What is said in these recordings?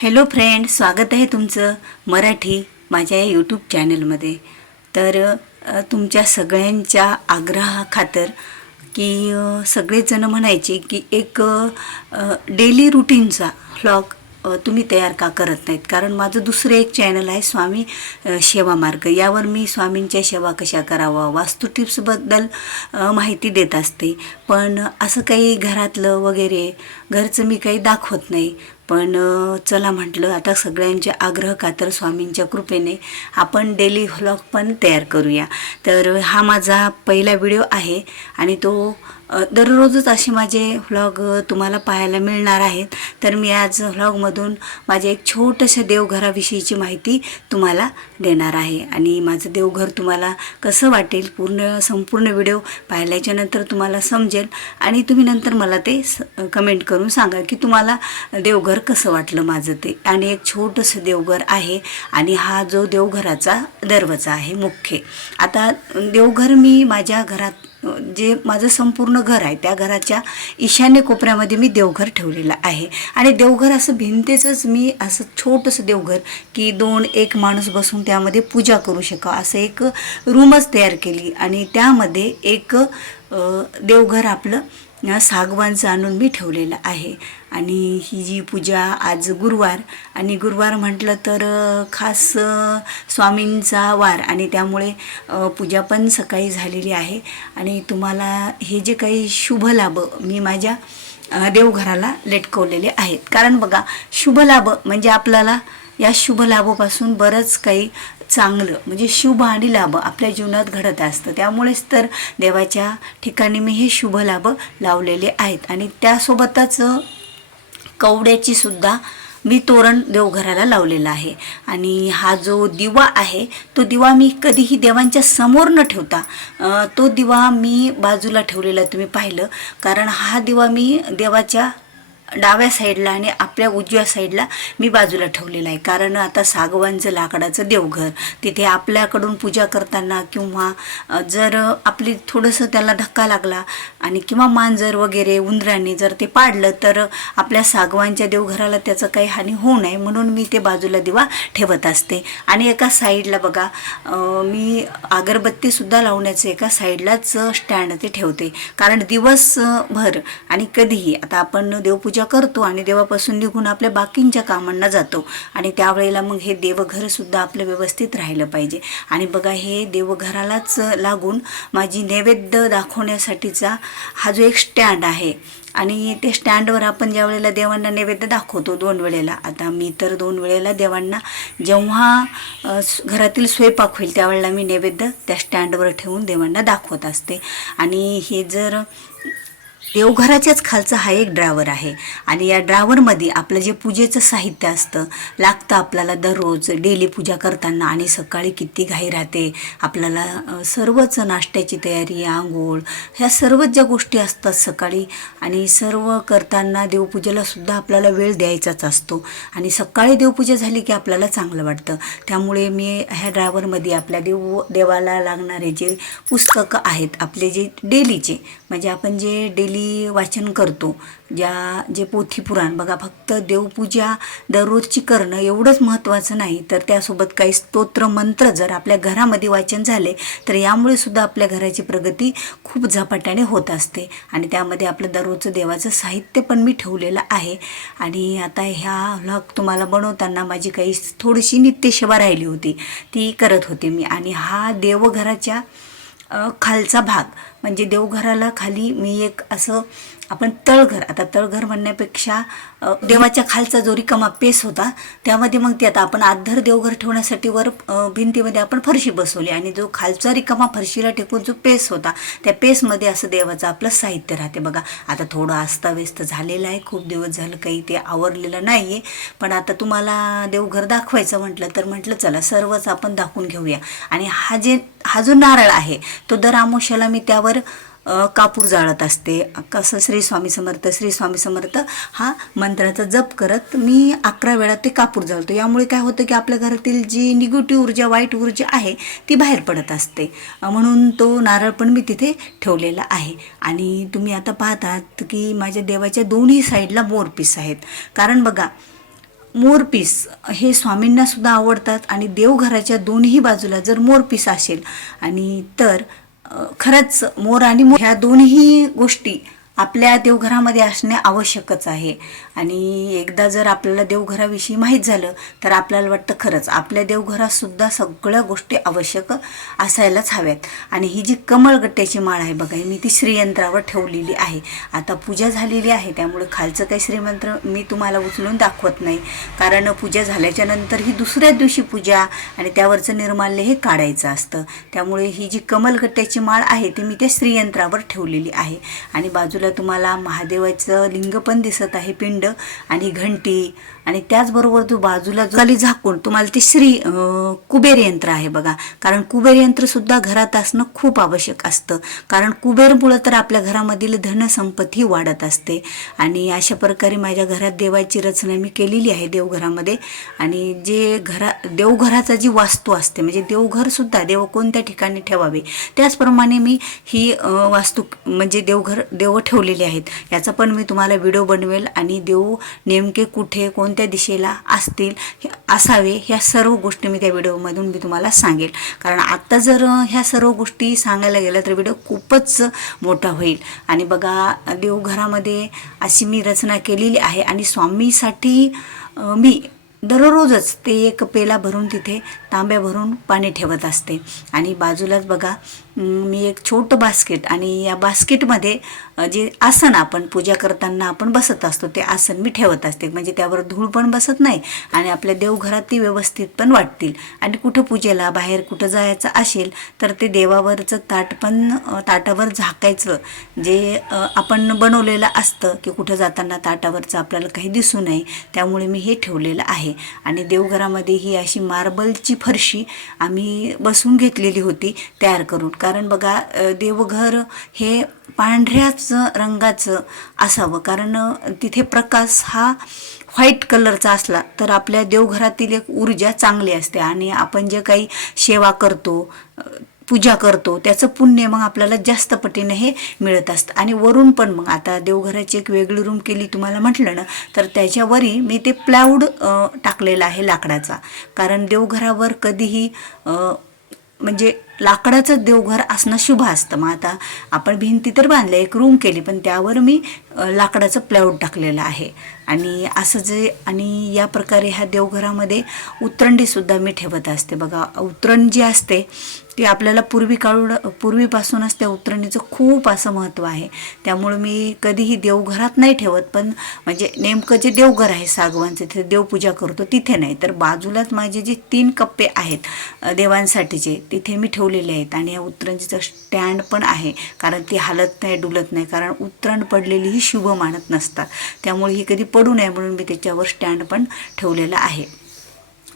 Hello friend स्वागत आहे तुमचं मराठी माझ्या या यूट्यूब चॅनलमध्ये तर तुमच्या सगळ्यांच्या आग्रहाखातर की सगळेजणं सगळेजण म्हणायचे की एक डेली रुटीनचा व्लॉग तुम्ही तयार का करत नाहीत? कारण माझं दुसरं एक चॅनल आहे स्वामी सेवा मार्ग. यावर मी स्वामींच्या सेवा कशा करावा? वास्तू टिप्सबद्दल माहिती देत असते. पण असं काही घरातलं वगैरे घरचं मी काही दाखवत नाही. पण चला म्हटलं आता सगळ्यांच्या आग्रह कातर स्वामींच्या कृपेने आपण डेली व्लॉग पण तयार करूया. तर हा माझा पहिला व्हिडिओ आहे आणि तो दररोजच असे माझे व्लॉग तुम्हाला पाहायला मिळणार आहेत. तर मी आज व्लॉगमधून माझ्या एक छोटंसं देवघराविषयीची माहिती तुम्हाला देणार आहे. आणि माझं देवघर तुम्हाला कसं वाटेल पूर्ण संपूर्ण व्हिडिओ पाहिल्याच्या नंतर तुम्हाला समजेल. आणि तुम्ही नंतर मला ते स कमेंट करून सांगा की तुम्हाला देवघर कसं वाटलं माझं ते. आणि एक छोटंसं देवघर आहे आणि हा जो देवघराचा दरवाजा आहे मुख्य. आता देवघर मी माझ्या घरात जे माझं संपूर्ण घर आहे त्या घराच्या ईशान्य कोपऱ्यामध्ये मी देवघर ठेवलेलं आहे. आणि देवघर असं भिंतेचंच मी असं छोटंसं देवघर की दोन एक माणूस बसून त्यामध्ये पूजा करू शका असं एक रूमच तयार केली. आणि त्यामध्ये एक देवघर आपलं सागवानचं आणून मी ठेवलेलं आहे. आणि ही जी पूजा आज गुरुवार आणि गुरुवार म्हटलं तर खास स्वामींचा वार आणि त्यामुळे पूजा पण सकाळी झालेली आहे. आणि तुम्हाला हे जे काही शुभ लाभ मी माझ्या देवघराला लटकवलेले आहेत. कारण बघा शुभ लाभ म्हणजे आपल्याला या शुभ लाभापासून बरंच काही चांगलं म्हणजे शुभ आणि लाभ आपल्या जीवनात घडत असतं. त्यामुळेच तर देवाच्या ठिकाणी मी हे शुभ लाभ लावलेले आहेत. आणि त्यासोबतच कवड्याची सुद्धा मी तोरण देवघराला लावलेला आहे. आणि हा जो दिवा आहे तो दिवा मी कधीही देवांच्या समोर न ठेवता तो दिवा मी बाजूला ठेवलेला तुम्ही पाहिलं. कारण हा दिवा मी देवाच्या डाव्या साईडला आणि आपल्या उजव्या साईडला मी बाजूला ठेवलेला आहे. कारण आता सागवानचं लाकडाचं देवघर तिथे आपल्याकडून पूजा करताना किंवा जर आपली थोडंसं त्याला धक्का लागला आणि किंवा मांजर वगैरे उंदराने जर ते पाडलं तर आपल्या सागवानच्या देवघराला त्याचं काही हानी होऊ नये म्हणून मी ते बाजूला दिवा ठेवत असते. आणि एका साईडला बघा मी अगरबत्तीसुद्धा लावण्याचं एका साईडलाच स्टँड ते ठेवते. कारण दिवसभर आणि कधीही आता आपण देवपूजा करतो आणि देवापासून निघून आपल्या बाकींच्या कामांना जातो. आणि त्यावेळेला मग हे देवघरसुद्धा आपलं व्यवस्थित राहिलं पाहिजे. आणि बघा हे देवघरालाच लागून माझी नैवेद्य दाखवण्यासाठीचा हा जो एक स्टँड आहे आणि ते स्टँडवर आपण ज्या वेळेला देवांना नैवेद्य दाखवतो दोन वेळेला आता मी तर दोन वेळेला देवांना जेव्हा घरातील स्वयंपाक होईल त्यावेळेला मी नैवेद्य त्या स्टँडवर ठेवून देवांना दाखवत असते. आणि हे जर देवघराच्याच खालचा हा एक ड्रावर आहे. आणि या ड्रावरमध्ये आपलं जे पूजेचं साहित्य असतं लागतं आपल्याला दररोज डेली पूजा करताना आणि सकाळी किती घाई राहते आपल्याला सर्वच नाश्त्याची तयारी आंघोळ ह्या सर्वच ज्या गोष्टी असतात सकाळी आणि सर्व करताना देवपूजेला सुद्धा आपल्याला वेळ द्यायचाच असतो. आणि सकाळी देवपूजा झाली की आपल्याला चांगलं वाटतं. त्यामुळे मी ह्या ड्रायव्हरमध्ये आपल्या देव देवाला लागणारे जे पुस्तकं आहेत आपले जे डेलीचे म्हणजे आपण जे डेली वाचन करतो. ज्या जे पोथी पुराण बघा फक्त देवपूजा दररोजची करणं एवढंच महत्त्वाचं नाही तर त्यासोबत काही स्तोत्र मंत्र जर आपल्या घरामध्ये वाचन झाले तर यामुळे सुद्धा आपल्या घराची प्रगती खूप झपाट्याने होत असते. आणि त्यामध्ये आपलं दररोजचं देवाचं साहित्य पण मी ठेवलेलं आहे. आणि आता ह्या व्लॉग तुम्हाला बनवताना माझी काही थोडीशी नित्यसेवा राहिली होती. ती करत होते मी. आणि हा देवघराच्या खालचा भाग म्हणजे देवघराला खाली मी एक असं आपण तळघर आता तळघर म्हणण्यापेक्षा देवाच्या खालचा जो रिकामा पेस होता त्यामध्ये मग ते आता आपण आधर देवघर ठेवण्यासाठी वर भिंतीमध्ये आपण फरशी बसवली आणि जो खालचा रिकामा फरशीला टेकून जो पेस होता त्या पेसमध्ये असं देवाचं आपलं साहित्य राहते बघा. आता थोडं अस्ताव्यस्त झालेलं आहे खूप दिवस झालं काही ते आवरलेलं नाही आहे पण आता तुम्हाला देवघर दाखवायचं म्हटलं तर म्हटलं चला सर्वच आपण दाखवून घेऊया. आणि हा जे हा जो नारळ आहे तो दर आमोशाला मी त्यावर अ, कापूर जाळत असते. कसं श्री स्वामी समर्थ श्री स्वामी समर्थ हा मंत्राचा जप करत मी अकरा वेळा ते कापूर जाळतो. यामुळे काय होतं की आपल्या घरातील जी निगेटिव्ह ऊर्जा वाईट ऊर्जा आहे ती बाहेर पडत असते. म्हणून तो नारळ पण मी तिथे ठेवलेला आहे. आणि तुम्ही आता पाहतात की माझ्या देवाच्या दोन्ही साईडला मोरपीस आहेत. कारण बघा मोरपीस हे स्वामींनासुद्धा आवडतात आणि देवघराच्या दोन्ही बाजूला जर मोरपीस असेल आणि तर खरंच मोर आणि मोर ह्या दोन्ही गोष्टी आपल्या देवघरामध्ये असणे आवश्यकच आहे. आणि एकदा जर आपल्याला देवघराविषयी माहीत झालं तर आपल्याला वाटतं खरंच आपल्या देवघरातसुद्धा सगळ्या गोष्टी आवश्यक असायलाच हव्यात. आणि ही जी कमळगट्ट्याची माळ आहे बघा मी ती श्रीयंत्रावर ठेवलेली आहे. आता पूजा झालेली आहे त्यामुळे खालचं काही श्रीमंत्र मी तुम्हाला उचलून दाखवत नाही. कारण पूजा झाल्याच्यानंतर ही दुसऱ्या दिवशी पूजा आणि त्यावरचं निर्माल्य हे काढायचं असतं. त्यामुळे ही जी कमलगट्ट्याची माळ आहे ती मी त्या श्रीयंत्रावर ठेवलेली आहे. आणि बाजूला तुम्हाला महादेवाचं लिंग पण दिसत आहे पिंड आणि घंटी. आणि त्याचबरोबर तो बाजूला खाली झाकून तुम्हाला ते श्री कुबेर यंत्र आहे बघा. कारण कुबेर यंत्र सुद्धा घरात असणं खूप आवश्यक असतं. कारण कुबेरमुळं तर आपल्या घरामधील धनसंपत्ती वाढत असते. आणि अशा प्रकारे माझ्या घरात देवाची रचना मी केलेली आहे देवघरामध्ये. आणि जे घरा देवघराचा जी वास्तू असते म्हणजे देवघरसुद्धा देव कोणत्या ठिकाणी ठेवावे? त्याचप्रमाणे मी ही वास्तू म्हणजे देवघर देव ठेव ठेवलेले आहेत. याचा पण मी तुम्हाला व्हिडिओ बनवेल आणि देव नेमके कुठे कोणत्या दिशेला असतील हे असावे ह्या सर्व गोष्टी मी त्या व्हिडिओमधून मी तुम्हाला सांगेल. कारण आत्ता जर ह्या सर्व गोष्टी सांगायला गेल्या तर व्हिडिओ खूपच मोठा होईल. आणि बघा देवघरामध्ये अशी मी रचना केलेली आहे आणि स्वामीसाठी मी दररोजच ते एक पेला भरून तिथे तांब्या भरून पाणी ठेवत असते. आणि बाजूलाच बघा मी एक छोटं बास्केट आणि या बास्केटमध्ये जे आसन आपण पूजा करताना आपण बसत असतो ते आसन मी ठेवत असते. म्हणजे त्यावर धूळ पण बसत नाही आणि आपल्या देवघरात ती व्यवस्थित पण वाटतील. आणि कुठं पूजेला बाहेर कुठं जायचं असेल तर ते देवावरचं ताट पण ताटावर झाकायचं. जे आपण बनवलेलं असतं की कुठं जाताना ताटावरचं आपल्याला काही दिसू नये त्यामुळे मी हे ठेवलेलं आहे. आणि देवघरामध्ये ही अशी मार्बलची फरशी आम्ही बसून घेतलेली होती तयार करून. कारण बघा देवघर हे पांढऱ्याच रंगाचं असावं. कारण तिथे प्रकाश हा व्हाईट कलरचा असला तर आपल्या देवघरातील एक ऊर्जा चांगली असते आणि आपण जे काही सेवा करतो पूजा करतो त्याचं पुण्य मग आपल्याला जास्त पटीने हे मिळत असतं. आणि वरून पण मग आता देवघराची एक वेगळी रूम केली तुम्हाला म्हटलं ना तर त्याच्यावरही मी ते प्लाऊड टाकलेला आहे लाकडाचा. कारण देवघरावर कधीही म्हणजे लाकडाचं देवघर असणं शुभ असतं. मग आता आपण भिंती तर बांधल्या एक रूम केली पण त्यावर मी लाकडाचं प्लाऊड टाकलेलं आहे. आणि असं जे आणि या प्रकारे ह्या देवघरामध्ये उतरंडीसुद्धा मी ठेवत असते. बघा उतरण जी असते ती आपल्याला पूर्वी काळून पूर्वीपासूनच त्या उतरणीचं खूप असं महत्त्व आहे. त्यामुळं मी कधीही देवघरात नाही ठेवत पण म्हणजे नेमकं जे देवघर आहे सागवानचं तिथे देवपूजा करतो तिथे नाही. तर बाजूलाच माझे जे तीन कप्पे आहेत देवांसाठीचे तिथे मी ठेवलेले आहेत. आणि या उतरणीचं स्टँड पण आहे कारण ती हालत नाही डुलत नाही. कारण उतरण पडलेली ही शुभ मानत नसतात. त्यामुळे ही कधी पडू नये म्हणून मी त्याच्यावर स्टँड पण ठेवलेला आहे.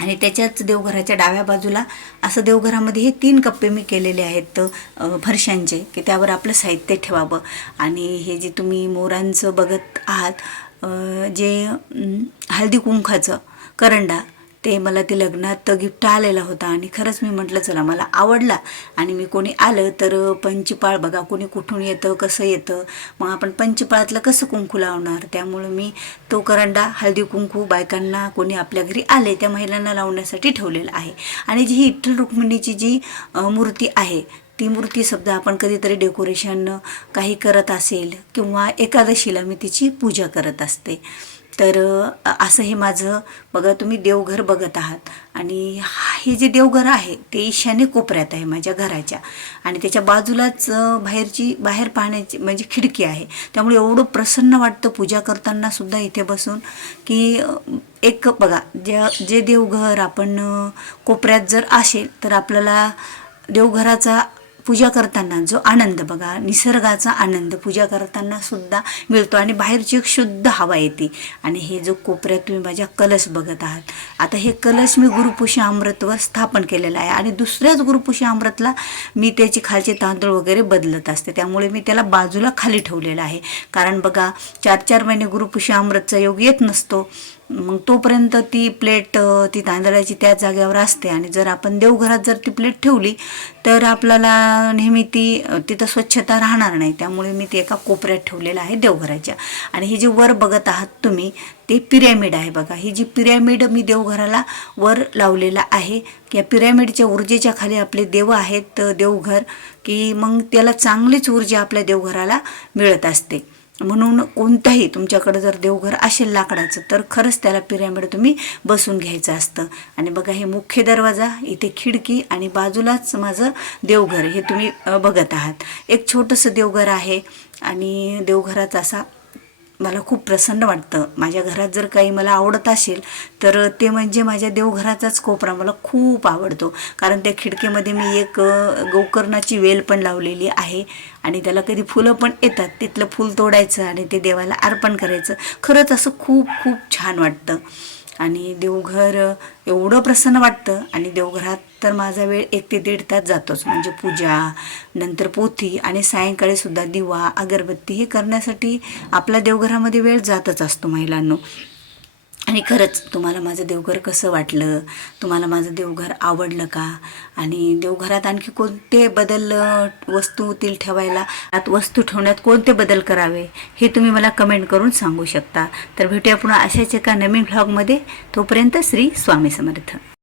आणि त्याच्याच देवघराच्या डाव्या बाजूला असं देवघरामध्ये हे तीन कप्पे मी केलेले आहेत फरशांचे की त्यावर आपलं साहित्य ठेवावं. आणि हे जे तुम्ही मोरांचं बघत आहात जे हळदी कुंखाचं करंडा ते मला ते लग्नात गिफ्ट आलेला होता आणि खरंच मी म्हटलं चला मला आवडला. आणि मी कोणी आलं तर पंचपाळ बघा कोणी कुठून येतं कसं येतं. मग आपण पंचपाळातलं कसं कुंकू लावणार? त्यामुळं मी तो करंडा हळदी कुंकू बायकांना कोणी आपल्या घरी आले त्या महिलांना लावण्यासाठी ठेवलेला आहे. आणि जी विठ्ठल रुक्मिणीची जी मूर्ती आहे ती मूर्ती समजा आपण कधीतरी डेकोरेशन काही करत असेल किंवा एकादशीला मी तिची पूजा करत असते. तर असं हे माझं बघा तुम्ही देवघर बघत आहात. आणि हे जे देवघर आहे ते ईशान्य कोपऱ्यात आहे माझ्या घराच्या. आणि त्याच्या बाजूलाच बाहेरची बाहेर पाहण्याची म्हणजे खिडकी आहे. त्यामुळे एवढं प्रसन्न वाटतं पूजा करताना सुद्धा इथे बसून की एक बघा ज्या जे देवघर आपण कोपऱ्यात जर असेल तर आपल्याला देवघराचा पूजा करताना जो आनंद बघा निसर्गाचा आनंद पूजा करताना सुद्धा मिळतो आणि बाहेरची एक शुद्ध हवा येते. आणि हे जो कोपऱ्यात तुम्ही माझ्या कलश बघत आहात आता हे कलश मी गुरुपुषी अमृतवर स्थापन केलेलं आहे आणि दुसऱ्याच गुरुपुषी अमृतला मी त्याची खालचे तांदूळ वगैरे बदलत असते. त्यामुळे मी त्याला बाजूला खाली ठेवलेलं आहे. कारण बघा चार चार महिने गुरुपुषी अमृतचा योग येत नसतो. मग तोपर्यंत ती प्लेट ती तांदळाची त्याच जागेवर असते. आणि जर आपण देवघरात जर ती प्लेट ठेवली तर आपल्याला नेहमी ती तिथं स्वच्छता राहणार नाही. त्यामुळे मी ती एका कोपऱ्यात ठेवलेलं आहे देवघराच्या. आणि हे जे वर बघत आहात तुम्ही ते पिरॅमिड आहे बघा. ही जी पिरॅमिड मी देवघराला वर लावलेला आहे की या पिरॅमिडच्या ऊर्जेच्या खाली आपले देव आहेत देवघर की मग त्याला चांगलीच ऊर्जा आपल्या देवघराला मिळत असते. म्हणून कोणताही तुमच्याकडं जर देवघर असेल लाकडाचं तर खरंच त्याला पिरॅमिड तुम्ही बसून घ्यायचं असतं. आणि बघा हे मुख्य दरवाजा इथे खिडकी आणि बाजूलाच माझं देवघर हे तुम्ही बघत आहात. एक छोटंसं देवघर आहे आणि देवघराचा असा मला खूप प्रसन्न वाटतं. माझ्या घरात जर काही मला आवडत असेल तर ते म्हणजे माझ्या देवघराचाच कोपरा मला खूप आवडतो. कारण त्या खिडकीमध्ये मी एक गोकर्णाची वेल पण लावलेली आहे आणि त्याला कधी फुलं पण येतात. तिथलं फूल तोडायचं आणि ते देवाला अर्पण करायचं. खरंच असं खूप खूप छान वाटतं. आणि देवघर एवढं प्रसन्न वाटतं आणि देवघरात तर माझा वेळ एक ते दीड तास जातोच. म्हणजे पूजा नंतर पोथी आणि सायंकाळी सुद्धा दिवा अगरबत्ती हे करण्यासाठी आपला देवघरामध्ये वेळ जातच असतो महिलांनो. आणि खरंच तुम्हाला माझं देवघर कसं वाटलं? तुम्हाला माझं देवघर आवडलं का? आणि देवघरात आणखी कोणते बदल वस्तूतील ठेवायला? आत वस्तू ठेवण्यात कोणते बदल करावे? हे तुम्ही मला कमेंट करून सांगू शकता. तर भेटूया पुन्हा अशाच एका नवीन ब्लॉगमध्ये तोपर्यंत श्री स्वामी समर्थ.